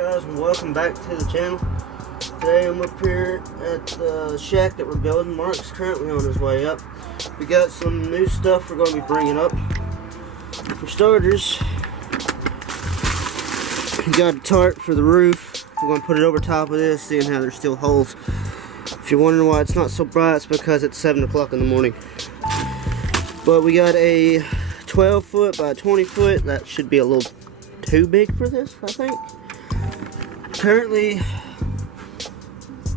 guys, and welcome back to the channel. Today I'm up here at the shack that we're building. Mark's currently on his way up. We got some new stuff we're going to be bringing up. For starters, we got a tarp for the roof. We're going to put it over top of this, seeing how there's still holes. If you're wondering why it's not so bright, it's because it's 7 o'clock in the morning. But we got a 12 foot by 20 foot. That should be a little too big for this, I think. Currently,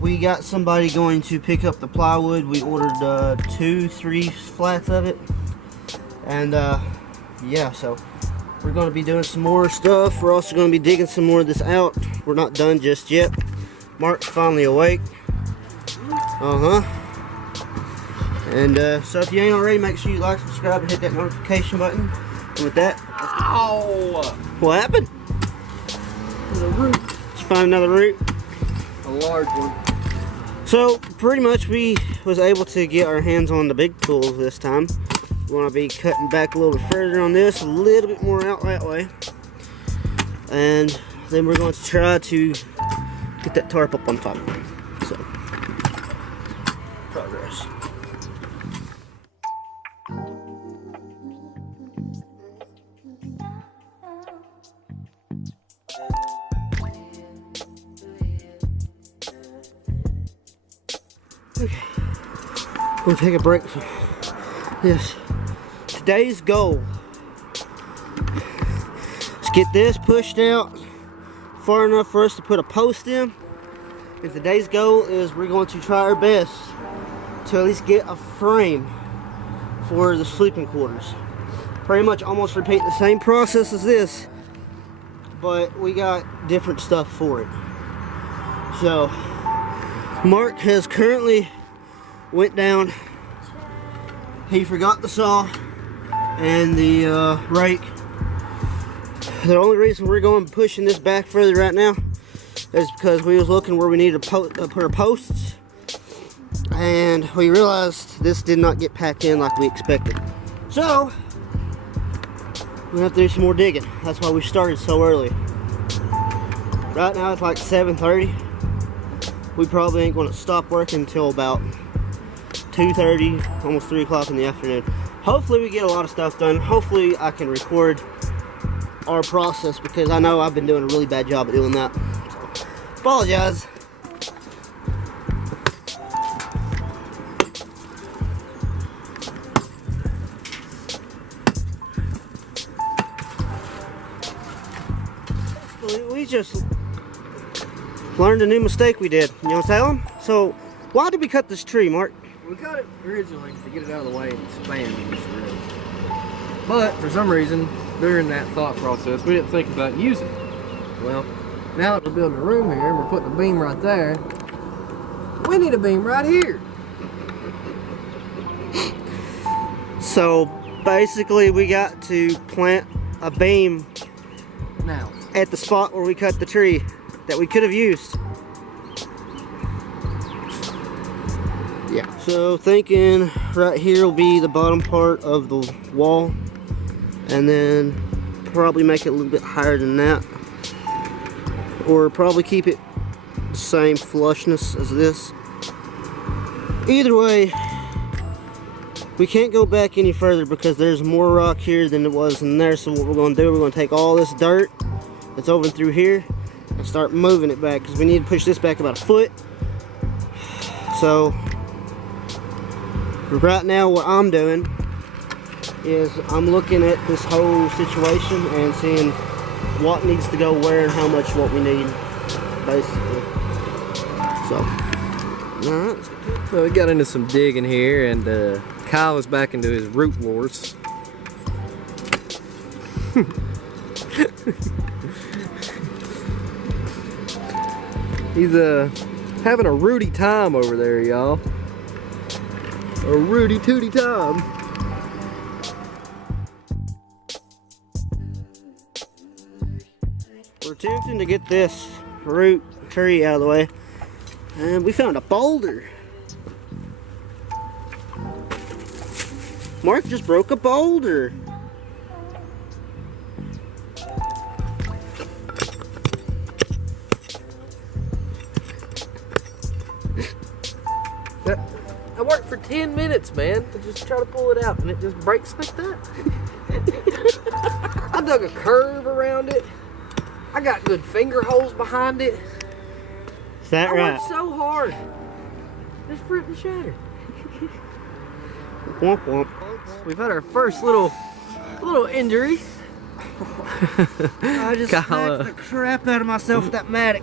we got somebody going to pick up the plywood. We ordered 2-3 flats of it, and yeah, so we're going to be doing some more stuff. We're also going to be digging some more of this out. We're not done just yet. Mark's finally awake. And so if you ain't already, make sure you like, subscribe, and hit that notification button. And with that, ow! What happened? There's a root. Did you find another root? A large one. So pretty much we was able to get our hands on the big tools this time. We're going to be cutting back a little bit further on this, a little bit more out that way. And then we're going to try to get that tarp up on top. So, progress. Okay, we'll take a break from this. Today's goal is get this pushed out far enough for us to put a post in. And today's goal is we're going to try our best to at least get a frame for the sleeping quarters. Pretty much almost repeat the same process as this, but we got different stuff for it. So Mark has currently went down. He forgot the saw and the rake. The only reason we're going pushing this back further right now is because we was looking where we needed to put our posts, and we realized this did not get packed in like we expected. So we have to do some more digging. That's why we started so early. Right now it's like 7:30. We probably ain't going to stop working until about 2:30, almost 3 o'clock in the afternoon. Hopefully we get a lot of stuff done. Hopefully I can record our process, because I know I've been doing a really bad job at doing that. So, apologize. We just learned a new mistake we did. You want to tell them? So, why did we cut this tree, Mark? We cut it originally to get it out of the way and expand this room. But for some reason, during that thought process, we didn't think about using it. Well, now that we're building a room here and we're putting a beam right there, we need a beam right here. So basically we got to plant a beam Now at the spot where we cut the tree that we could have used. Yeah. So thinking right here will be the bottom part of the wall, and then probably make it a little bit higher than that, or probably keep it the same flushness as this. Either way, we can't go back any further because there's more rock here than it was in there. So what we're going to do, we're going to take all this dirt that's over through here and start moving it back, because we need to push this back about a foot. So right now what I'm doing is I'm looking at this whole situation and seeing what needs to go where and how much what we need, basically. So, alright. So we got into some digging here, and Kyle is back into his root wars. He's having a rooty time over there, y'all. A rooty tooty time. We're attempting to get this root tree out of the way, and we found a boulder. Mark just broke a boulder. I worked for 10 minutes, man, to just try to pull it out, and it just breaks like that. I dug a curve around it. I got good finger holes behind it. Is that I right? worked so hard. Just for it to shatter. Womp womp. We've had our first little injury. I just Kyle, smacked the crap out of myself with that Matic.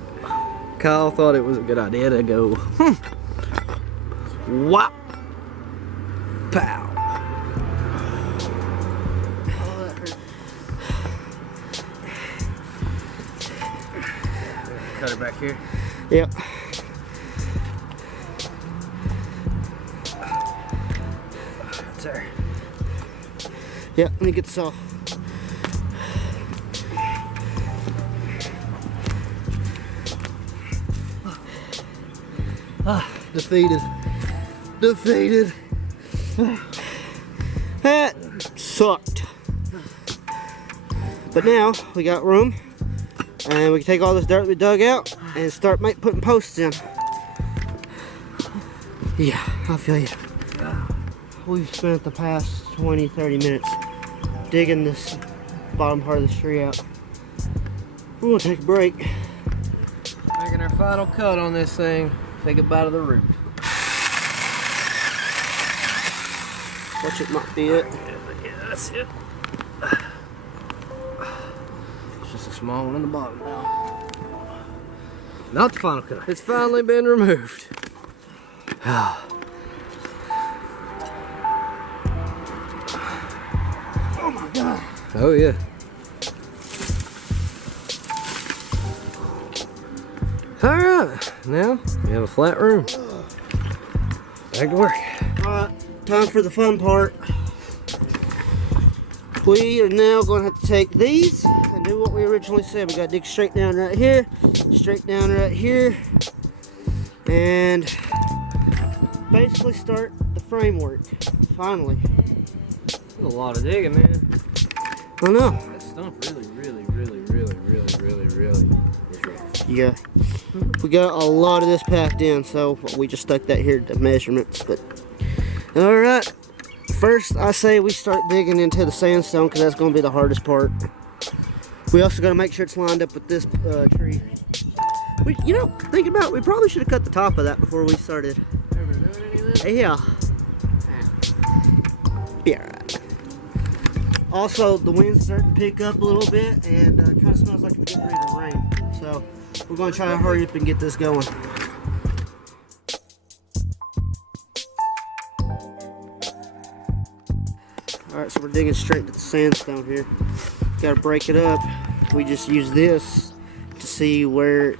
Kyle thought it was a good idea to go whop, pow. Oh, that hurt. Cut her back here. Yep. There. Yep, let me get the saw. Defeated. Defeated. That sucked. But now we got room, and we can take all this dirt we dug out and start putting posts in. Yeah, I feel you. We've spent the past 20-30 minutes digging this bottom part of the tree out. We're gonna take a break. Making our final cut on this thing. Take a bite of the root. Watch it not be it. Yeah, that's it. It's just a small one on the bottom now. Not the final cut. It's finally been removed. Oh my God. Oh yeah. Alright, now we have a flat room. Back to work. Alright, time for the fun part. We are now going to have to take these and do what we originally said. We got to dig straight down right here, straight down right here, and basically start the framework. Finally. There's a lot of digging, man. I know. That stump really is rough. Yeah. We got a lot of this packed in, so we just stuck that here to measurements. But alright. First, I say we start digging into the sandstone because that's going to be the hardest part. We also got to make sure it's lined up with this tree. You know, thinking about it, we probably should have cut the top of that before we started. Ever doing any of this? Yeah. Be alright. Also, the wind's starting to pick up a little bit and kind of smells like it's getting ready to rain. So, we're going to try to hurry up and get this going. Alright, so we're digging straight to the sandstone here. Got to break it up. We just use this to see where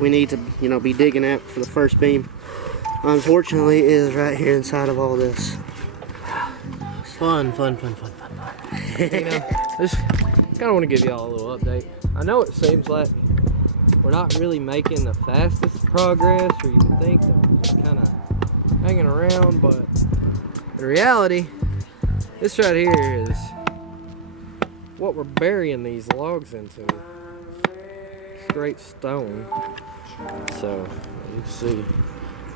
we need to, you know, be digging at for the first beam. Unfortunately, it is right here inside of all this. Fun. You know, I just kind of want to give y'all a little update. I know it seems like we're not really making the fastest progress, or you would think that we're just kind of hanging around, but in reality, this right here is what we're burying these logs into. Straight stone. So you can see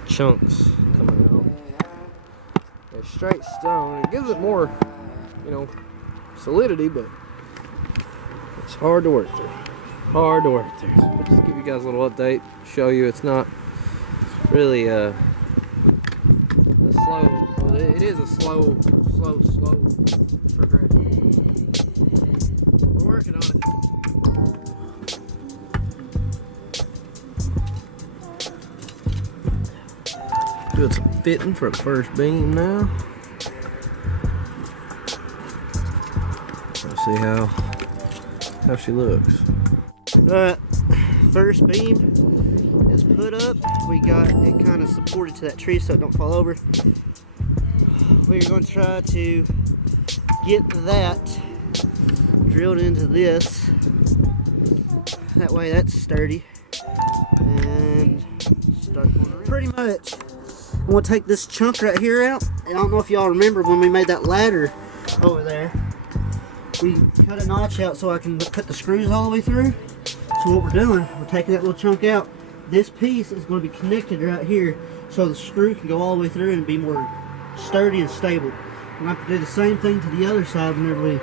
chunks coming out. It's straight stone. It gives it more, you know, solidity, but it's hard to work through. Hard to work through. So just give you guys a little update, show you it's not really a slow. Well, it is a slow progression. We're working on it. Doing some fitting for the first beam now. Let's see how she looks. Alright, first beam is put up. We got it kind of supported to that tree so it don't fall over. We're going to try to get that drilled into this. That way that's sturdy. And start going around. Pretty much. I'm going to take this chunk right here out. I don't know if y'all remember when we made that ladder over there. We cut a notch out so I can put the screws all the way through. So what we're doing, we're taking that little chunk out. This piece is going to be connected right here so the screw can go all the way through and be more sturdy and stable. I'm going to have to do the same thing to the other side whenever we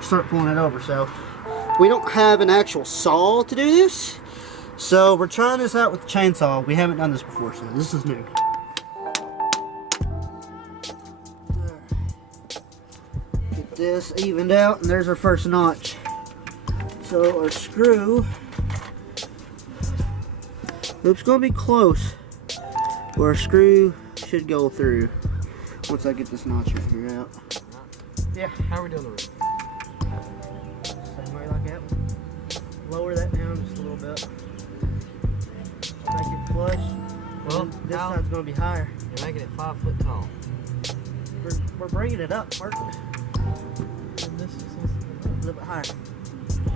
start pulling it over. So we don't have an actual saw to do this, so we're trying this out with the chainsaw. We haven't done this before, so this is new. Get this evened out, and there's our first notch. So our screw, it's going to be close where our screw should go through once I get this notch right here out. Yeah, how are we doing the roof? Same way like that. Lower that down just a little bit. Make it flush. Well, this side's going to be higher. You're making it 5 foot tall. We're bringing it up, aren't we? And this is A little bit higher.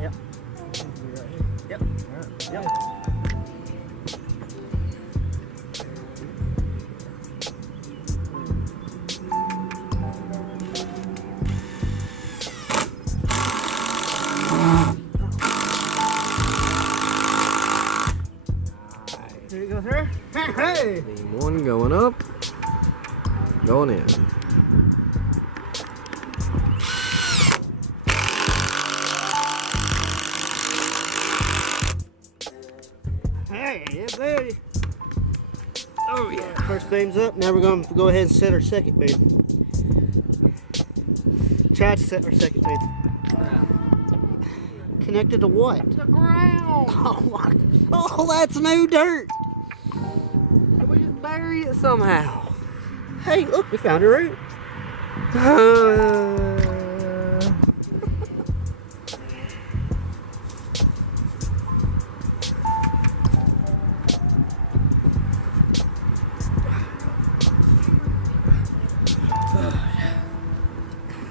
Yep. right here. Yep. All right. Yep. There you go, sir. Hey! Beam 1 going up, going in. Hey, yeah, buddy. Oh yeah. First beam's up. Now we're going to go ahead and set our second beam. Try to set our second beam. Connected to what? The ground. Oh my! Oh, that's new dirt. We just bury it somehow. Hey, look, we found a root.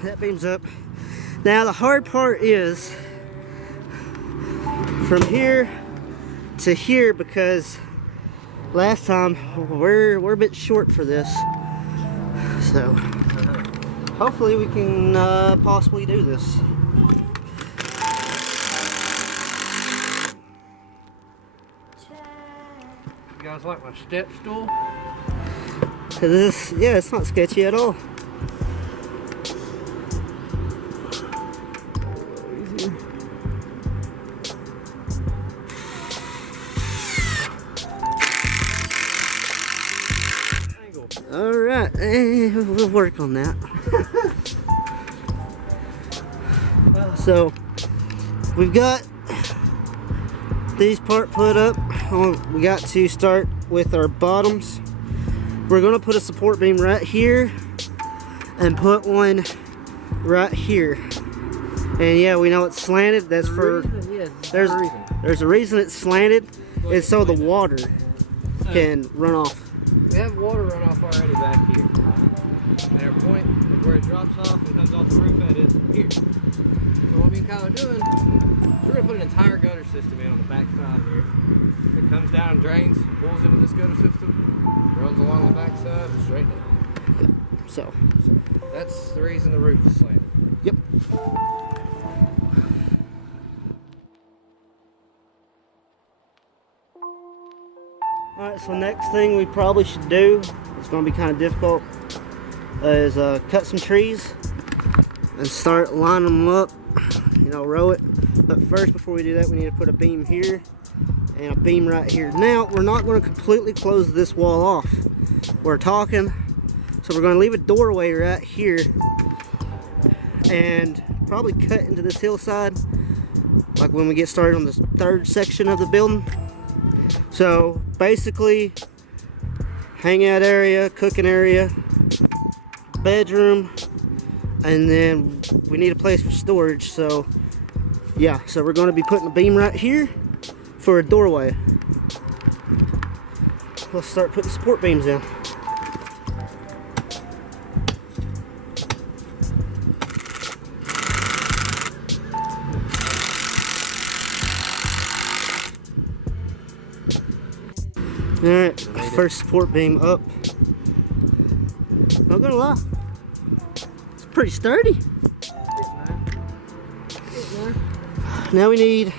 That beam's up. Now the hard part is from here to here, because last time we're a bit short for this. So hopefully we can possibly do this. You guys like my step stool? This, yeah, it's not sketchy at all. All right, we'll work on that. So we've got these part put up. We got to start with our bottoms. We're gonna put a support beam right here and put one right here. And yeah, we know it's slanted. That's for there's a reason it's slanted. It's so the water can run off. We have water runoff already back here. And our point of where it drops off and comes off the roof at is here. So what me and Kyle are doing is we're going to put an entire gutter system in on the back side here. It comes down and drains, pulls into this gutter system, runs along the back side and straight down. So That's the reason the roof is slanted. yep. Alright, so next thing we probably should do, it's going to be kind of difficult, is cut some trees and start lining them up, you know, row it. But first, before we do that, we need to put a beam here and a beam right here. Now, we're not going to completely close this wall off. We're talking, so we're going to leave a doorway right here and probably cut into this hillside, like when we get started on this third section of the building. So basically, hangout area, cooking area, bedroom, and then we need a place for storage. So yeah, so we're going to be putting a beam right here for a doorway. Let's start putting support beams in. Alright, first support beam up. Not gonna lie, it's pretty sturdy. Now we need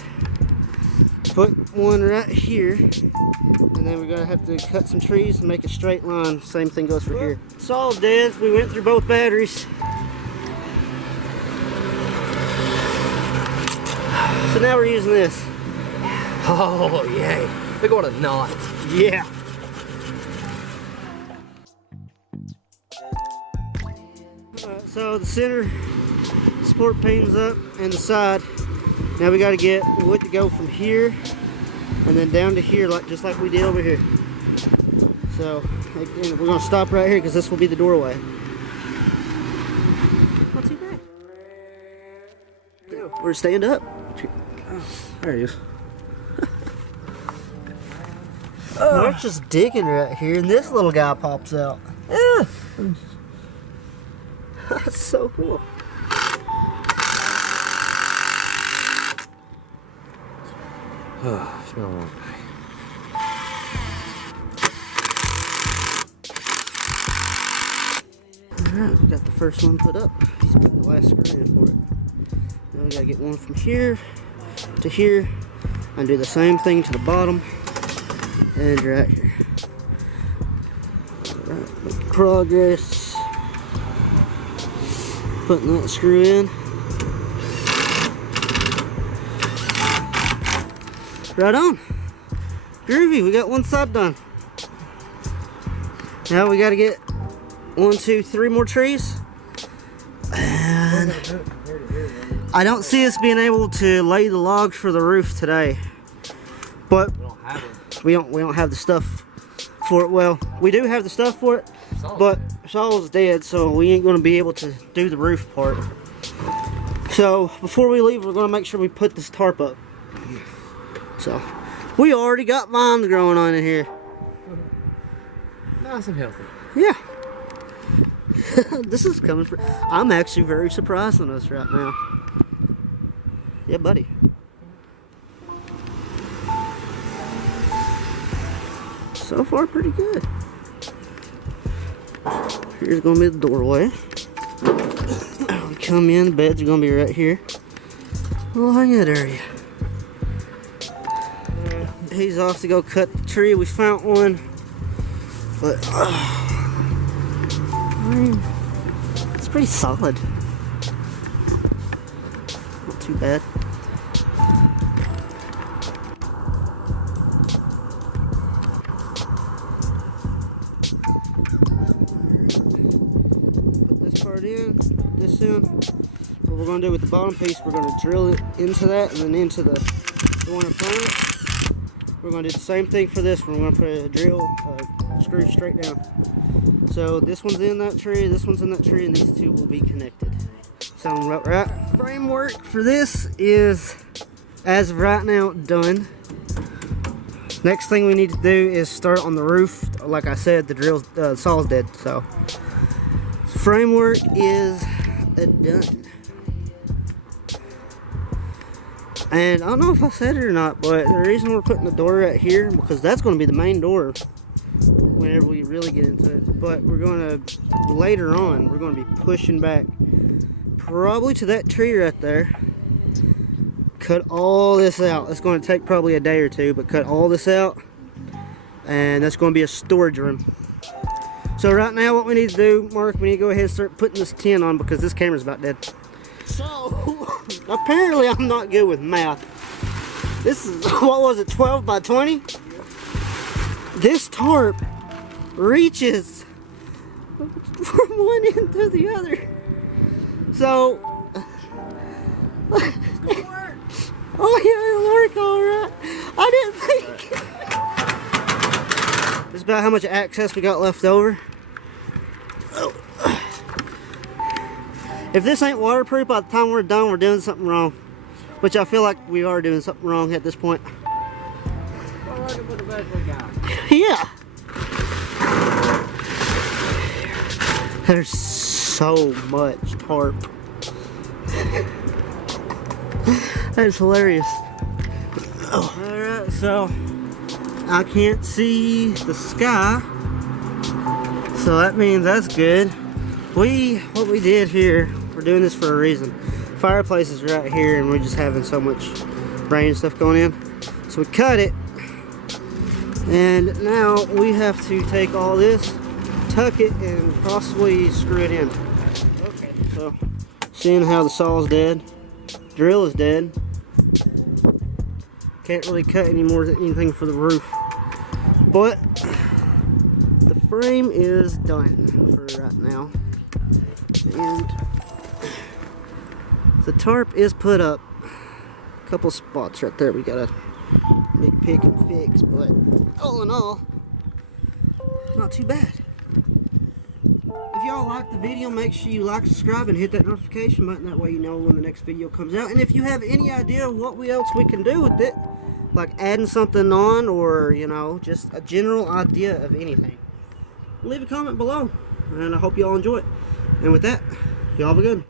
put one right here, and then we're gonna have to cut some trees and make a straight line. Same thing goes for here. It's all dead. We went through both batteries. So now we're using this. Oh, yay. Look what a knot. Yeah. So the center support pane's up and the side. Now we got to get wood to go from here and then down to here, just like we did over here. So again, we're gonna stop right here because this will be the doorway. Not too bad. We're stand up. Oh, there he is. We're just digging right here, and this little guy pops out. Yeah. That's so cool. It's been a long day. Alright, we got the first one put up. He's putting the last screw in for it. Now we gotta get one from here to here and do the same thing to the bottom and right here. Alright, make progress. Putting that screw in. Right on. Groovy, we got one side done. Now we gotta get 1, 2, 3 more trees. And I don't see us being able to lay the logs for the roof today. But we don't have the stuff for it. Well, we do have the stuff for it, but Saul's dead, so we ain't gonna be able to do the roof part. So before we leave, we're gonna make sure we put this tarp up. So we already got vines growing on in here. Nice and healthy. Yeah. This is coming from... I'm actually very surprised on us right now. Yeah, buddy. So far, pretty good. Here's going to be the doorway. We come in, the beds are going to be right here. A little hangout area. He's off to go cut the tree. We found one. But... I mean, it's pretty solid. Not too bad. Put this part in, this in. What we're going to do with the bottom piece, we're going to drill it into that and then into the one in front of it. We're going to do the same thing for this one. We're going to put a drill, screw straight down. So this one's in that tree, this one's in that tree, and these two will be connected. Sound about right? Framework for this is, as of right now, done. Next thing we need to do is start on the roof. Like I said, the drill saw's dead, so framework is done. And I don't know if I said it or not, but the reason we're putting the door right here, because that's going to be the main door whenever we really get into it. But we're going to, later on, we're going to be pushing back probably to that tree right there. Cut all this out. It's going to take probably a day or two, but cut all this out. And that's going to be a storage room. So right now what we need to do, Mark, we need to go ahead and start putting this tin on because this camera's about dead. So, apparently I'm not good with math. This is, what was it, 12 by 20? This tarp reaches from one end to the other. So, oh yeah, it'll work alright. I didn't think. This is about how much access we got left over. Oh. If this ain't waterproof by the time we're done, we're doing something wrong. Which I feel like we are doing something wrong at this point. Yeah. There's so much tarp. That is hilarious. Oh. Alright, so I can't see the sky. So that means that's good. What we did here, we're doing this for a reason. Fireplace is right here and we're just having so much rain and stuff going in. So we cut it, and now we have to take all this, tuck it, and possibly screw it in. Okay, so seeing how the saw is dead, drill is dead, can't really cut any more than anything for the roof, but the frame is done for right now, and the tarp is put up. A couple spots right there we gotta big pick and fix, but all in all, not too bad. If y'all like the video, make sure you like, subscribe, and hit that notification button. That way you know when the next video comes out. And if you have any idea what else we can do with it, like adding something on, or you know, just a general idea of anything, leave a comment below, and I hope y'all enjoy it. And with that, y'all have a good one.